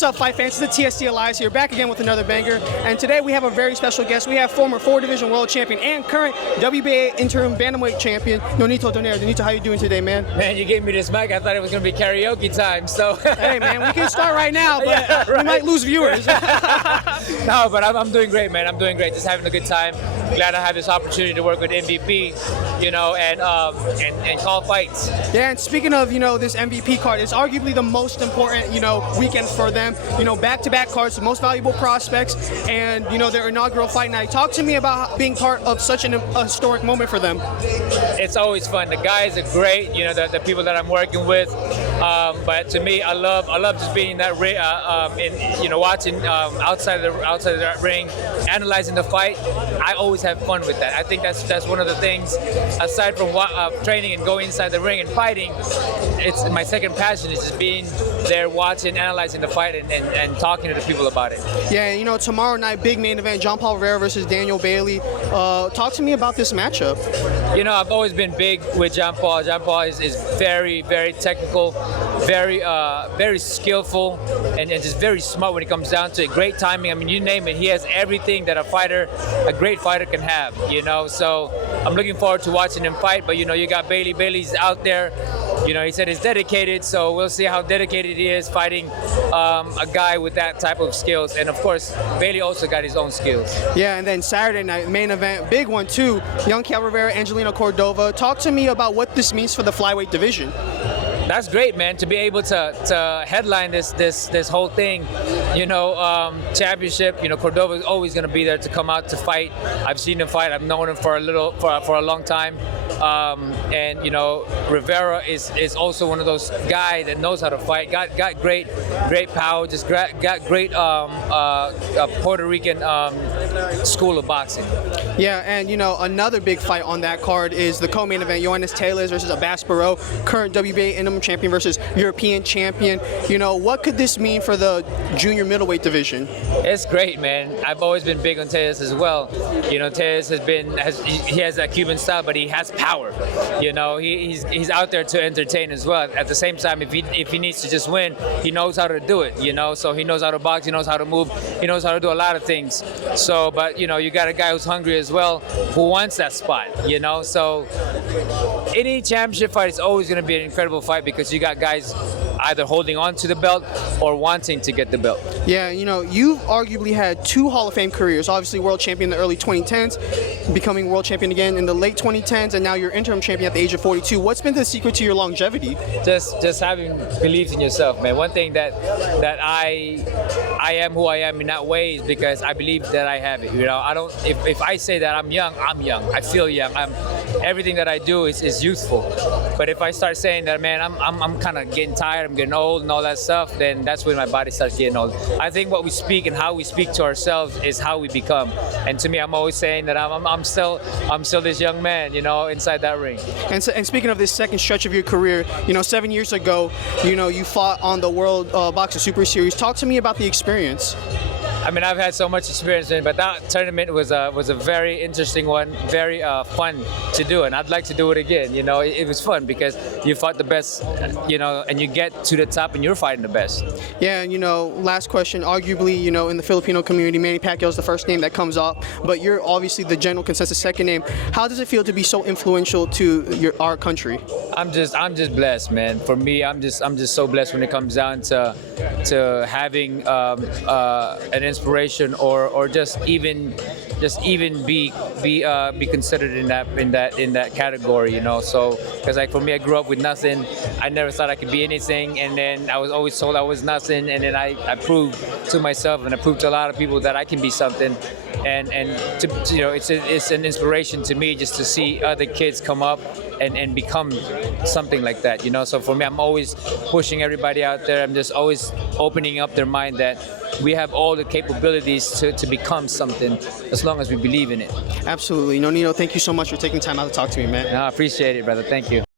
what's up, fight fans? It's the TSC Alliance here, back again with another banger. And today we have a very special guest. We have former 4-division world champion and current WBA interim bantamweight champion, Nonito Donaire. Nonito, how you doing today, man? Man, you gave me this mic. I thought it was going to be karaoke time, so... Hey, man, we can start right now, but yeah, right. we might lose viewers. No, but I'm doing great, man. I'm doing great. Just having a good time. Glad I have this opportunity to work with MVP, you know, and call fights. Yeah, and speaking of, this MVP card, it's arguably the most important, weekend for them. Back-to-back cards, the most valuable prospects, and, their inaugural fight night. Talk to me about being part of such an historic moment for them. It's always fun. The guys are great, the people that I'm working with. But to me, I love just being in that ring, watching outside of the ring, analyzing the fight. I always have fun with that. I think that's one of the things, aside from training and going inside the ring and fighting, it's my second passion is just being there, watching, analyzing the fight, and talking to the people about it. Yeah, tomorrow night, big main event, John Paul Rivera versus Daniel Bailey. Talk to me about this matchup. I've always been big with John Paul. John Paul is very, very technical, very skillful, and just very smart when it comes down to it. Great timing. I mean, you name it. He has everything that a great fighter can have, So I'm looking forward to watching him fight. But, you got Bailey. Bailey's out there. He said he's dedicated, so we'll see how dedicated he is fighting a guy with that type of skills. And, of course, Bailey also got his own skills. Yeah, and then Saturday night, main event, big one, too. Young Cal Rivera, Angelina Cordova. Talk to me about what this means for the flyweight division. That's great, man, to be able to headline this whole thing, championship. Cordova is always going to be there to come out to fight. I've seen him fight. I've known him for a long time. And Rivera is also one of those guys that knows how to fight. Got great power. Just got great Puerto Rican school of boxing. Yeah, and another big fight on that card is the co-main event: Johannes Taylors versus Abbas Barrow, current WBA interim champion versus European champion. What could this mean for the junior middleweight division? It's great, man. I've always been big on Taylors as well. Taylors he has that Cuban style, but he has power. He's out there to entertain as well. At the same time, if he needs to just win, he knows how to do it. So he knows how to box, he knows how to move, he knows how to do a lot of things. So, but you got a guy who's hungry as well, who wants that spot. So any championship fight is always going to be an incredible fight because you got guys either holding on to the belt or wanting to get the belt. Yeah, you've arguably had 2 Hall of Fame careers. Obviously, world champion in the early 2010s, becoming world champion again in the late 2010s, and now you're interim champion at the age of 42. What's been the secret to your longevity? Just having belief in yourself, man. One thing that I am who I am in that way is because I believe that I have it. I don't. If I say that I'm young, I'm young. I feel young. Everything that I do is youthful. But if I start saying that, man, I'm kind of getting tired, I'm getting old and all that stuff, then that's when my body starts getting old. I think what we speak and how we speak to ourselves is how we become. And to me, I'm always saying that I'm still this young man, inside that ring. And speaking of this second stretch of your career, 7 years ago, you fought on the World Boxing Super Series. Talk to me about the experience. I mean, I've had so much experience in it, but that tournament was a very interesting one, very fun to do, and I'd like to do it again. It was fun because you fought the best, and you get to the top and you're fighting the best. Yeah, and last question, arguably, in the Filipino community, Manny Pacquiao is the first name that comes up, but you're obviously the general consensus second name. How does it feel to be so influential to our country? I'm just blessed, man. For me, I'm just so blessed when it comes down to having an inspiration or just even be considered in that category, So because for me, I grew up with nothing. I never thought I could be anything, and then I was always told I was nothing, and then I proved to myself and I proved to a lot of people that I can be something. And it's an inspiration to me just to see other kids come up and become something like that, So for me, I'm always pushing everybody out there. I'm just always opening up their mind that we have all the capabilities to become something as long as we believe in it. Absolutely. Nonito, thank you so much for taking time out to talk to me, man. No, I appreciate it, brother. Thank you.